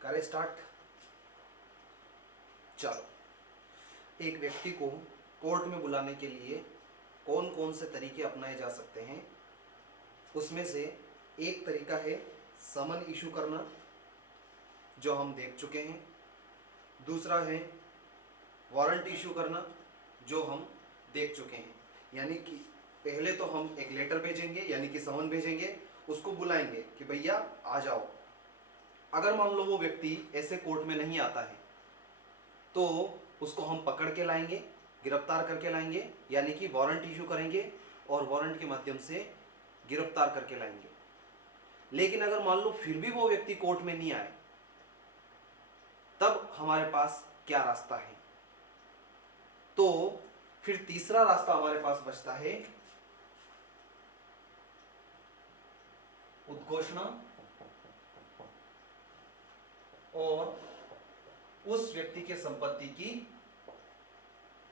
करें स्टार्ट। चलो, एक व्यक्ति को कोर्ट में बुलाने के लिए कौन कौन से तरीके अपनाए जा सकते हैं, उसमें से एक तरीका है समन इशू करना, जो हम देख चुके हैं। दूसरा है वारंट इशू करना, जो हम देख चुके हैं। यानी कि पहले तो हम एक लेटर भेजेंगे, यानी कि समन भेजेंगे, उसको बुलाएंगे कि भैया आ जाओ। अगर मान लो वो व्यक्ति ऐसे कोर्ट में नहीं आता है तो उसको हम पकड़ के लाएंगे, गिरफ्तार करके लाएंगे, यानी कि वारंट इशू करेंगे और वारंट के माध्यम से गिरफ्तार करके लाएंगे। लेकिन अगर मान लो फिर भी वो व्यक्ति कोर्ट में नहीं आए, तब हमारे पास क्या रास्ता है? तो फिर तीसरा रास्ता हमारे पास बचता है उद्घोषणा और उस व्यक्ति के संपत्ति की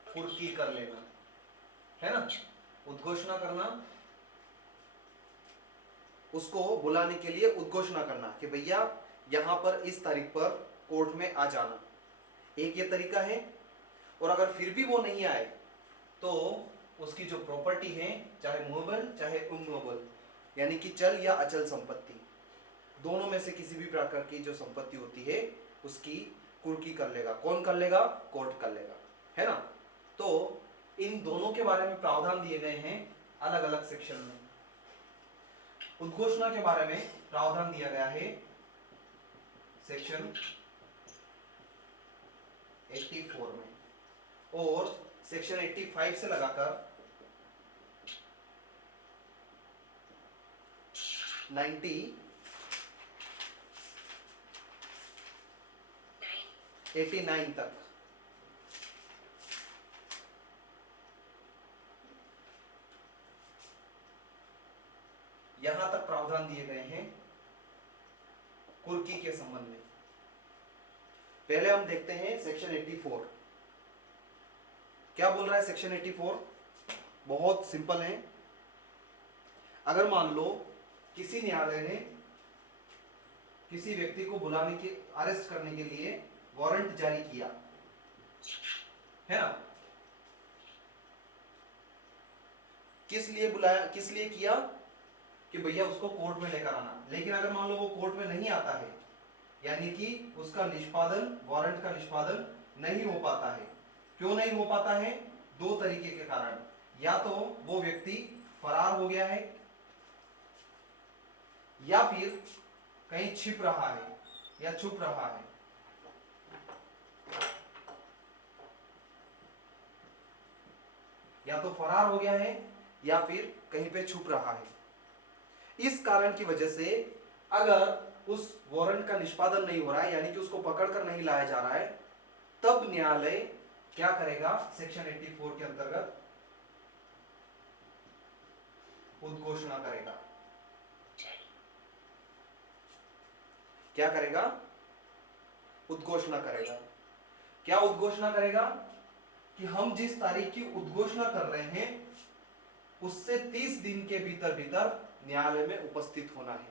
कुर्की कर लेना, है ना। उद्घोषणा करना, उसको बुलाने के लिए उद्घोषणा करना कि भैया यहां पर इस तारीख पर कोर्ट में आ जाना, एक ये तरीका है। और अगर फिर भी वो नहीं आए तो उसकी जो प्रॉपर्टी है, चाहे मूवेबल चाहे इमूवेबल, यानी कि चल या अचल संपत्ति, दोनों में से किसी भी प्रकार की जो संपत्ति होती है उसकी कुर्की कर लेगा। कौन कर लेगा? कोर्ट कर लेगा, है ना। तो इन दोनों के बारे में प्रावधान दिए गए हैं अलग अलग सेक्शन में। उद्घोषणा के बारे में प्रावधान दिया गया है सेक्शन 84 में, और सेक्शन 85 से लगाकर 89 तक। यहां तक प्रावधान दिए गए हैं कुर्की के संबंध में। पहले हम देखते हैं सेक्शन 84 क्या बोल रहा है। सेक्शन 84 बहुत सिंपल है। अगर मान लो किसी न्यायालय ने किसी व्यक्ति को बुलाने के, अरेस्ट करने के लिए वारंट जारी किया, है ना। किस लिए बुलाया, किस लिए किया? कि भैया उसको कोर्ट में लेकर आना। लेकिन अगर मान लो वो कोर्ट में नहीं आता है, यानी कि उसका निष्पादन, वारंट का निष्पादन नहीं हो पाता है। क्यों नहीं हो पाता है? दो तरीके के कारण। या तो वो व्यक्ति फरार हो गया है, या फिर कहीं छिप रहा है या छुप रहा है। या तो फरार हो गया है या फिर कहीं पे छुप रहा है। इस कारण की वजह से अगर उस वारंट का निष्पादन नहीं हो रहा है, यानी कि उसको पकड़कर नहीं लाया जा रहा है, तब न्यायालय क्या करेगा? सेक्शन 84 के अंतर्गत उद्घोषणा करेगा। क्या करेगा? उद्घोषणा करेगा। क्या उद्घोषणा करेगा? कि हम जिस तारीख की उद्घोषणा कर रहे हैं उससे 30 दिन के भीतर भीतर न्यायालय में उपस्थित होना है।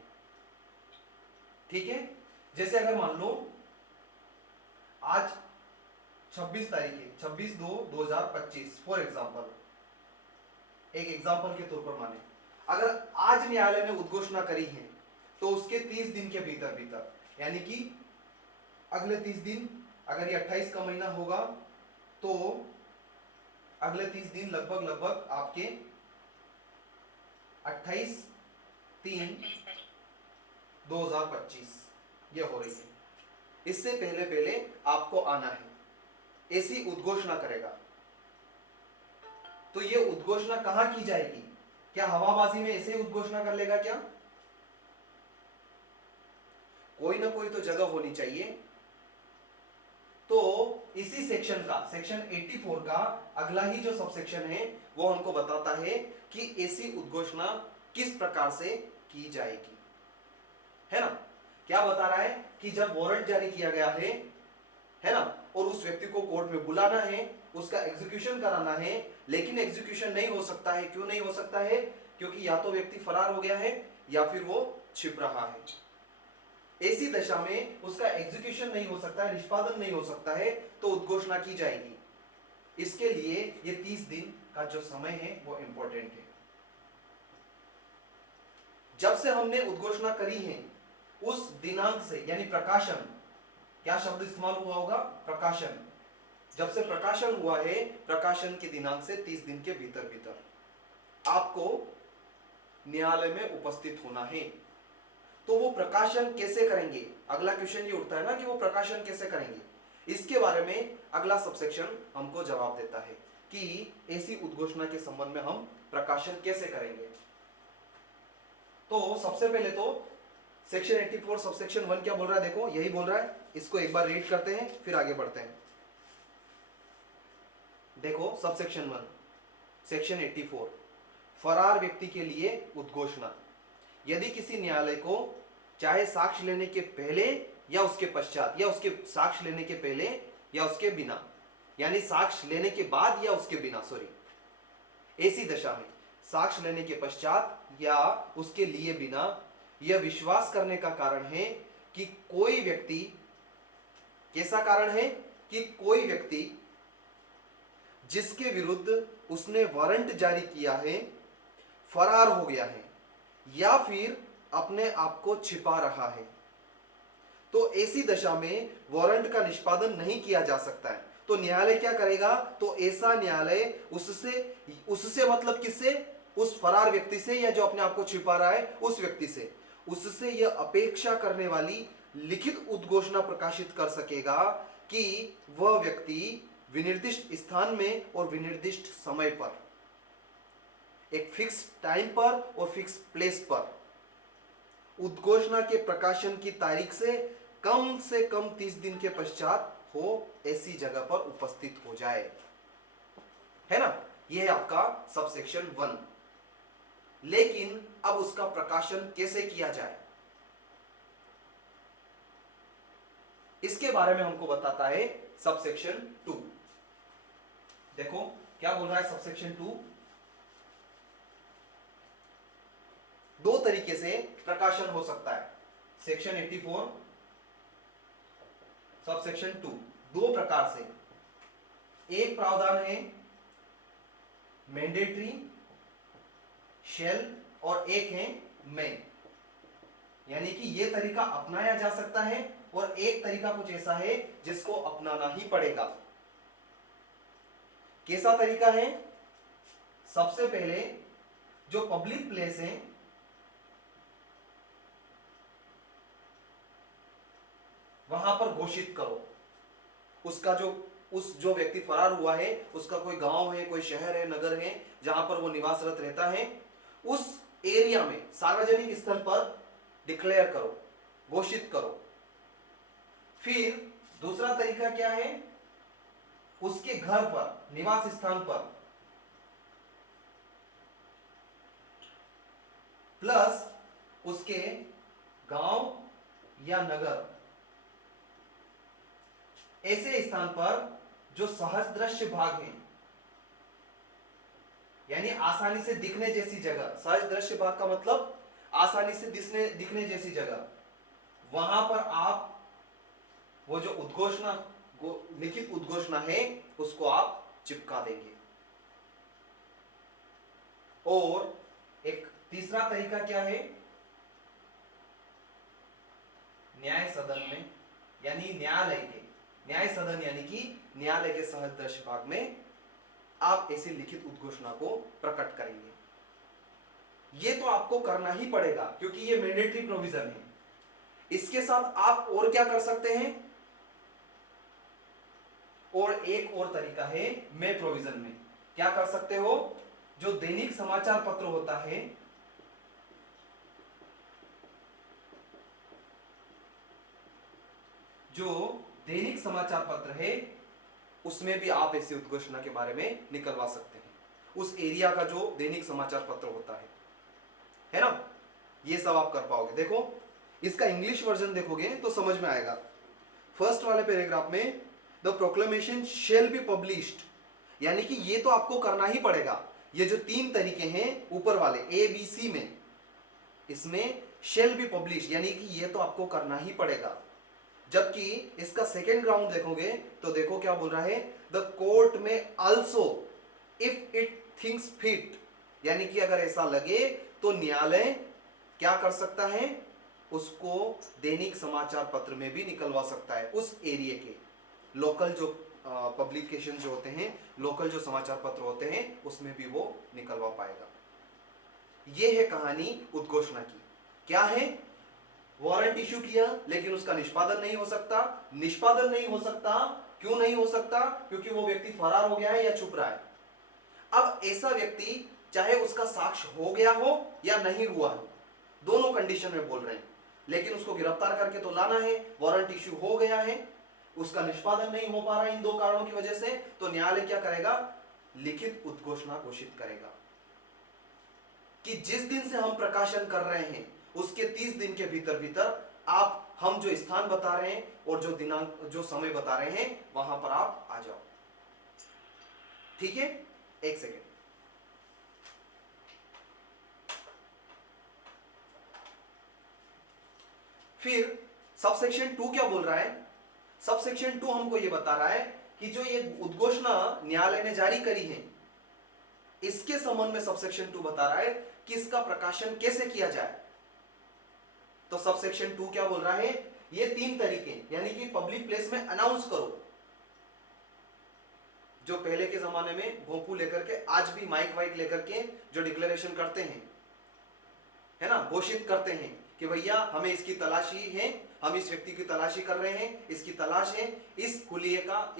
ठीक है। जैसे अगर मान लो आज 26 तारीख है, 26/2/2025, फॉर एग्जाम्पल, एक एग्जाम्पल के तौर पर माने, अगर आज न्यायालय ने उद्घोषणा करी है तो उसके 30 दिन के भीतर भीतर, यानी कि अगले 30 दिन, अगर ये 28 का महीना होगा तो अगले 30 दिन लगभग आपके 28/3/2025 ये हो रही है। इससे पहले पहले आपको आना है, ऐसी उद्घोषणा करेगा। तो ये उद्घोषणा कहां की जाएगी? क्या हवाबाजी में ऐसे उद्घोषणा कर लेगा क्या? कोई ना कोई तो जगह होनी चाहिए। तो इसी सेक्शन का, सेक्शन 84 का अगला ही जो सबसेक्शन है वो हमको बताता है कि ऐसी उद्घोषणा किस प्रकार से की जाएगी, है ना। क्या बता रहा है कि जब वारंट जारी किया गया है ना, और उस व्यक्ति को कोर्ट में बुलाना है, उसका एग्जीक्यूशन कराना है, लेकिन एग्जीक्यूशन नहीं हो सकता है। क्यों नहीं हो सकता है? क्योंकि या तो व्यक्ति फरार हो गया है या फिर वो छिप रहा है। ऐसी ऐसी दशा में उसका एग्जीक्यूशन नहीं हो सकता है, निष्पादन नहीं हो सकता है, तो उद्घोषणा की जाएगी। इसके लिए ये 30 दिन का जो समय है वो इंपॉर्टेंट है। जब से हमने उद्घोषणा करी है उस दिनांक से, यानी प्रकाशन, क्या शब्द इस्तेमाल हुआ होगा, प्रकाशन, जब से प्रकाशन हुआ है प्रकाशन के दिनांक से 30 दिन के भीतर भीतर आपको न्यायालय में उपस्थित होना है। तो वो प्रकाशन कैसे करेंगे, अगला क्वेश्चन ये उठता है ना कि वो प्रकाशन कैसे करेंगे। इसके बारे में अगला सबसेक्शन हमको जवाब देता है कि ऐसी उद्घोषणा के संबंध में हम प्रकाशन कैसे करेंगे। तो सबसे पहले तो सेक्शन 84 सबसेक्शन 1 क्या बोल रहा है, देखो यही बोल रहा है। इसको एक बार रीड करते हैं फिर आगे बढ़ते हैं। देखो सबसेक्शन 1 सेक्शन 84, फरार व्यक्ति के लिए उद्घोषणा। यदि किसी न्यायालय को चाहे साक्ष्य लेने के पहले या उसके पश्चात, या उसके साक्ष्य लेने के पहले या उसके बिना, यानी साक्ष्य लेने के बाद या उसके बिना, ऐसी दशा में साक्ष्य लेने के पश्चात या उसके लिए बिना यह विश्वास करने का कारण है कि कोई व्यक्ति, कैसा कारण है कि कोई व्यक्ति जिसके विरुद्ध उसने वारंट जारी किया है फरार हो गया है या फिर अपने आप को छिपा रहा है, तो ऐसी दशा में वारंट का निष्पादन नहीं किया जा सकता है। तो न्यायालय क्या करेगा, तो ऐसा न्यायालय उससे मतलब किससे, उस फरार व्यक्ति से या जो अपने आप को छिपा रहा है उस व्यक्ति से, उससे यह अपेक्षा करने वाली लिखित उद्घोषणा प्रकाशित कर सकेगा कि वह व्यक्ति विनिर्दिष्ट स्थान में और विनिर्दिष्ट समय पर, एक फिक्स टाइम पर और फिक्स प्लेस पर उद्घोषणा के प्रकाशन की तारीख से कम 30 दिन के पश्चात हो ऐसी जगह पर उपस्थित हो जाए, है ना। यह है आपका सबसेक्शन 1। लेकिन अब उसका प्रकाशन कैसे किया जाए, इसके बारे में हमको बताता है सबसेक्शन 2। देखो क्या बोल रहा है सबसेक्शन 2, दो तरीके से प्रकाशन हो सकता है। सेक्शन 84 सबसेक्शन 2 दो प्रकार से, एक प्रावधान है मैंडेटरी शेल और एक है मे, यानी कि यह तरीका अपनाया जा सकता है और एक तरीका कुछ ऐसा है जिसको अपनाना ही पड़ेगा। कैसा तरीका है, सबसे पहले जो पब्लिक प्लेस है वहां पर घोषित करो, उसका जो व्यक्ति फरार हुआ है उसका कोई गांव है, कोई शहर है, नगर है जहां पर वो निवासरत रहता है, उस एरिया में सार्वजनिक स्थल पर डिक्लेयर करो, घोषित करो। फिर दूसरा तरीका क्या है, उसके घर पर, निवास स्थान पर प्लस उसके गांव या नगर, ऐसे स्थान पर जो सहज दृश्य भाग है, यानी आसानी से दिखने जैसी जगह। सहज दृश्य भाग का मतलब आसानी से दिखने जैसी जगह, वहां पर आप वो जो उद्घोषणा, लिखित उद्घोषणा है उसको आप चिपका देंगे। और एक तीसरा तरीका क्या है, न्याय सदन में, यानी न्यायालय के, न्याय सदन यानी कि न्यायालय के सहज दृश्य भाग में आप ऐसी लिखित उद्घोषणा को प्रकट करेंगे। ये तो आपको करना ही पड़ेगा क्योंकि ये मैंडेटरी प्रोविजन है। इसके साथ आप और क्या कर सकते हैं, और एक और तरीका है मे प्रोविजन में, क्या कर सकते हो, जो दैनिक समाचार पत्र होता है जो दैनिक समाचार पत्र है उसमें भी आप ऐसी उद्घोषणा के बारे में निकलवा सकते हैं, उस एरिया का जो दैनिक समाचार पत्र होता है ना। ये सब आप कर पाओगे। देखो इसका इंग्लिश वर्जन देखोगे तो समझ में आएगा। फर्स्ट वाले पैराग्राफ में the proclamation shall be published, यानी कि ये तो आपको करना ही पड़ेगा। ये जो तीन तरीके हैं ऊपर वाले A B C में, इसमें शेल बी पब्लिश, यानी कि ये तो आपको करना ही पड़ेगा। जबकि इसका सेकेंड ग्राउंड देखोगे तो देखो क्या बोल रहा है, द कोर्ट में also if it thinks fit, यानी कि अगर ऐसा लगे तो न्यायालय क्या कर सकता है, उसको दैनिक समाचार पत्र में भी निकलवा सकता है। उस एरिया के लोकल जो पब्लिकेशन जो होते हैं, लोकल जो समाचार पत्र होते हैं, उसमें भी वो निकलवा पाएगा। ये है कहानी उद्घोषणा की। क्या है, वारंट इशू किया लेकिन उसका निष्पादन नहीं हो सकता। निष्पादन नहीं हो सकता, क्यों नहीं हो सकता, क्योंकि वो व्यक्ति फरार हो गया है या छुप रहा है। अब ऐसा व्यक्ति चाहे उसका साक्ष्य हो गया हो या नहीं हुआ हो, दोनों कंडीशन में बोल रहे हैं, लेकिन उसको गिरफ्तार करके तो लाना है। वारंट इशू हो गया है, उसका निष्पादन नहीं हो पा रहा इन दो कारणों की वजह से, तो न्यायालय क्या करेगा, लिखित उद्घोषणा घोषित करेगा कि जिस दिन से हम प्रकाशन कर रहे हैं उसके 30 दिन के भीतर भीतर आप, हम जो स्थान बता रहे हैं और जो दिनांक जो समय बता रहे हैं वहां पर आप आ जाओ। ठीक है, एक सेकेंड। फिर सबसेक्शन 2 क्या बोल रहा है, सबसेक्शन 2 हमको यह बता रहा है कि जो ये उद्घोषणा न्यायालय ने जारी करी है, इसके संबंध में सबसेक्शन 2 बता रहा है कि इसका प्रकाशन कैसे किया जाए। तो सबसेक्शन 2 क्या बोल रहा है, ये 3 तरीके, यानी कि पब्लिक प्लेस में अनाउंस करो, जो पहले के जमाने में भोंपू लेकर के, आज भी माइक वाइक लेकर के जो डिक्लेरेशन करते हैं, है ना, घोषित करते हैं कि भैया हमें इसकी तलाशी है, हम इस व्यक्ति की तलाशी कर रहे हैं, इसकी तलाश है, इस हुलिये का,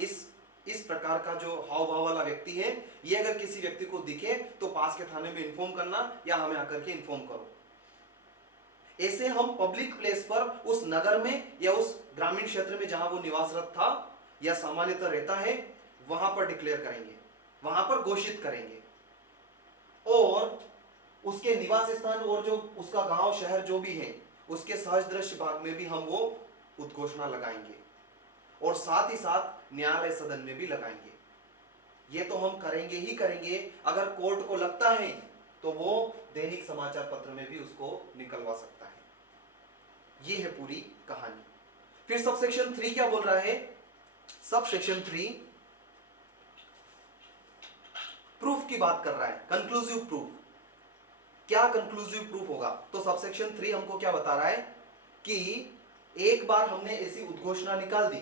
इस प्रकार का जो हाव भाव वाला व्यक्ति है, ये अगर किसी व्यक्ति को दिखे तो पास के थाने में इन्फॉर्म करना या हमें आकर के इन्फॉर्म करो। ऐसे हम पब्लिक प्लेस पर उस नगर में या उस ग्रामीण क्षेत्र में जहां वो निवासरत था या सामान्यतः रहता है, वहां पर डिक्लेयर करेंगे, वहां पर घोषित करेंगे, और उसके निवास स्थान और जो उसका गांव शहर जो भी है उसके सहज दृश्य भाग में भी हम वो उद्घोषणा लगाएंगे, और साथ ही साथ न्यायालय सदन में भी लगाएंगे। ये तो हम करेंगे ही करेंगे। अगर कोर्ट को लगता है तो वो दैनिक समाचार पत्र में भी उसको निकलवा सकता है। ये है पूरी कहानी। फिर सबसेक्शन 3 क्या बोल रहा है, सबसेक्शन 3 प्रूफ की बात कर रहा है, कंक्लूसिव प्रूफ। क्या कंक्लूसिव प्रूफ होगा, तो सबसेक्शन 3 हमको क्या बता रहा है कि एक बार हमने ऐसी उद्घोषणा निकाल दी।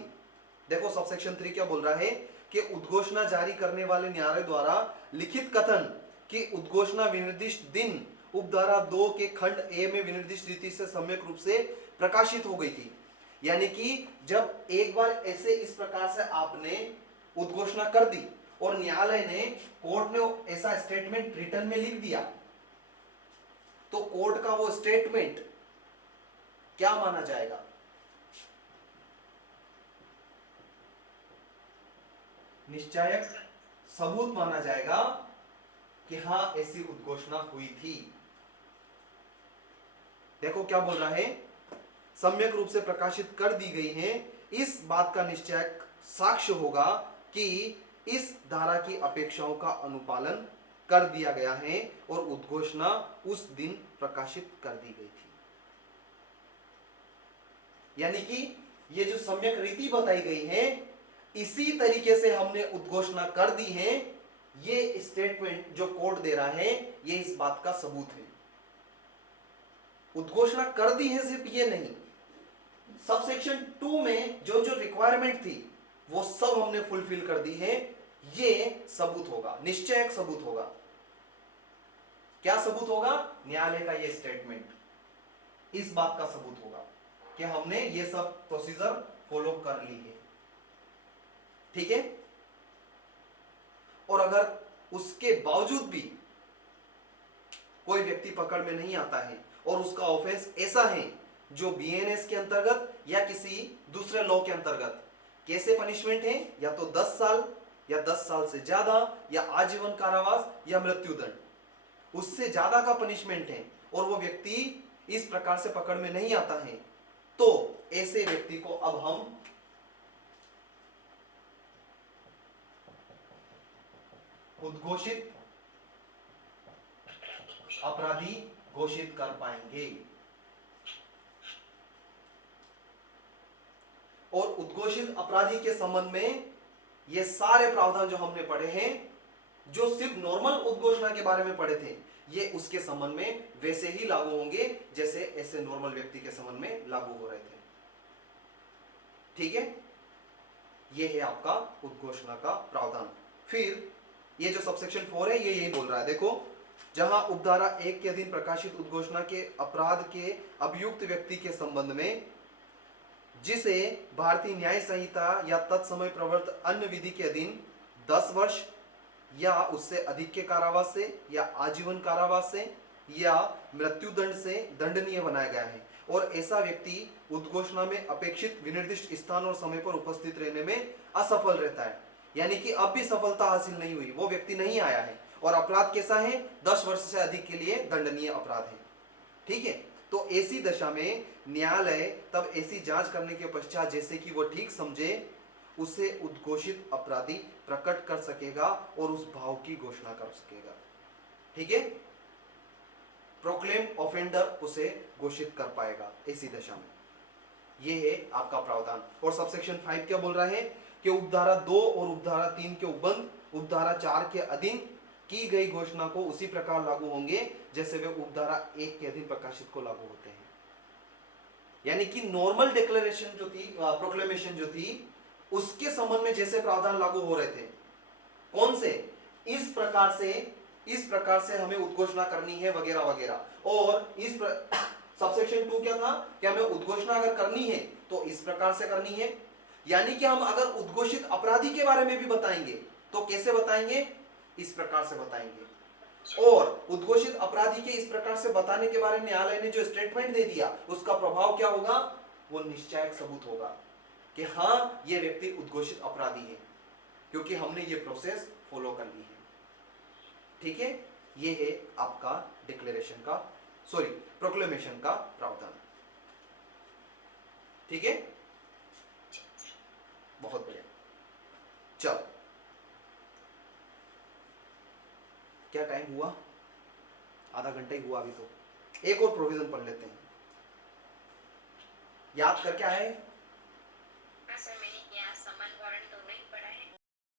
देखो सबसेक्शन 3 क्या बोल रहा है कि उद्घोषणा जारी करने वाले न्यायालय द्वारा लिखित कथन कि उद्घोषणा विनिर्दिष्ट दिन उपधारा 2 के खंड ए में विनिर्दिष्ट रीति से सम्यक रूप से प्रकाशित हो गई थी। यानी कि जब एक बार ऐसे इस प्रकार से आपने उद्घोषणा कर दी और न्यायालय ने, कोर्ट ने ऐसा स्टेटमेंट रिटर्न में लिख दिया, तो कोर्ट का वो स्टेटमेंट क्या माना जाएगा, निश्चायक सबूत माना जाएगा कि हां ऐसी उद्घोषणा हुई थी। देखो क्या बोल रहा है, सम्यक रूप से प्रकाशित कर दी गई है, इस बात का निश्चय साक्ष्य होगा कि इस धारा की अपेक्षाओं का अनुपालन कर दिया गया है और उद्घोषणा उस दिन प्रकाशित कर दी गई थी। यानी कि ये जो सम्यक रीति बताई गई है, इसी तरीके से हमने उद्घोषणा कर दी है। ये स्टेटमेंट जो कोर्ट दे रहा है, ये इस बात का सबूत है। उद्घोषणा कर दी है सिर्फ ये नहीं, सबसेक्शन 2 में जो जो रिक्वायरमेंट थी वो सब हमने फुलफिल कर दी है। ये सबूत होगा, निश्चय सबूत होगा। क्या सबूत होगा, न्यायालय का ये स्टेटमेंट इस बात का सबूत होगा कि हमने ये सब प्रोसीजर फॉलो कर ली है। ठीक है, और अगर उसके बावजूद भी कोई व्यक्ति पकड़ में नहीं आता है और उसका ऑफेंस ऐसा है जो बीएनएस के अंतर्गत या किसी दूसरे लॉ के अंतर्गत, कैसे पनिशमेंट है, या तो 10 साल या 10 साल से ज्यादा या आजीवन कारावास या मृत्युदंड, उससे ज्यादा का पनिशमेंट है, और वो व्यक्ति इस प्रकार से पकड़ में नहीं आता है, तो ऐसे व्यक्ति को अब हम उद्घोषित अपराधी घोषित कर पाएंगे। और उद्घोषित अपराधी के संबंध में ये सारे प्रावधान जो हमने पढ़े हैं, जो सिर्फ नॉर्मल उद्घोषणा के बारे में पढ़े थे, ये उसके संबंध में वैसे ही लागू होंगे जैसे ऐसे नॉर्मल व्यक्ति के संबंध में लागू हो रहे थे। ठीक है, ये है आपका उद्घोषणा का प्रावधान। फिर ये जो सबसेक्शन 4 है ये यही बोल रहा है, देखो, जहां उपधारा 1 के अधीन प्रकाशित उद्घोषणा के अपराध के अभियुक्त व्यक्ति के संबंध में जिसे भारतीय न्याय संहिता या तत्समय प्रवर्त अन्य विधि के अधीन 10 वर्ष या उससे अधिक के कारावास से या आजीवन कारावास से या मृत्युदंड से दंडनीय बनाया गया है, और ऐसा व्यक्ति उद्घोषणा में अपेक्षित विनिर्दिष्ट स्थान और समय पर उपस्थित रहने में असफल रहता है, यानी कि अब भी सफलता हासिल नहीं हुई, वो व्यक्ति नहीं आया है, और अपराध कैसा है, 10 वर्ष से अधिक के लिए दंडनीय अपराध है। ठीक है, तो ऐसी दशा में न्यायालय तब ऐसी जांच करने के पश्चात जैसे कि वो ठीक समझे उसे उद्घोषित अपराधी प्रकट कर सकेगा और उस भाव की घोषणा कर सकेगा। ठीक है, प्रोक्लेम ऑफेंडर उसे घोषित कर पाएगा ऐसी दशा में। यह है आपका प्रावधान। और सबसेक्शन 5 क्या बोल रहा है कि उपधारा 2 और उपधारा 3 के उपबंध उपधारा 4 के अधीन की गई घोषणा को उसी प्रकार लागू होंगे जैसे वे उपधारा 1 के अधीन प्रकाशित को लागू होते हैं। यानी कि नॉर्मल डिक्लेरेशन जो थी, प्रोक्लेमेशन जो थी, उसके संबंध में जैसे प्रावधान लागू हो रहे थे, कौन से, इस प्रकार से हमें उद्घोषणा करनी है वगैरह वगैरह। और इस सबसेक्शन 2 क्या था कि हमें उद्घोषणा अगर करनी है तो इस प्रकार से करनी है, यानी कि हम अगर उद्घोषित अपराधी के बारे में भी बताएंगे तो कैसे बताएंगे, इस प्रकार से बताएंगे। और उद्घोषित अपराधी के इस प्रकार से बताने के बारे में न्यायालय ने जो स्टेटमेंट दे दिया उसका प्रभाव क्या होगा, वो निश्चायक सबूत होगा कि हाँ ये व्यक्ति उद्घोषित अपराधी है, क्योंकि हमने ये प्रोसेस फॉलो कर ली है। ठीक है, ये है आपका डिक्लेरेशन का, सॉरी, प्रोक्लेमेशन का प्रावधान। ठीक है, बहुत बढ़िया। चलो, क्या टाइम हुआ, आधा घंटा ही हुआ अभी तो। एक और प्रोविजन पढ़ लेते हैं, याद करके आए।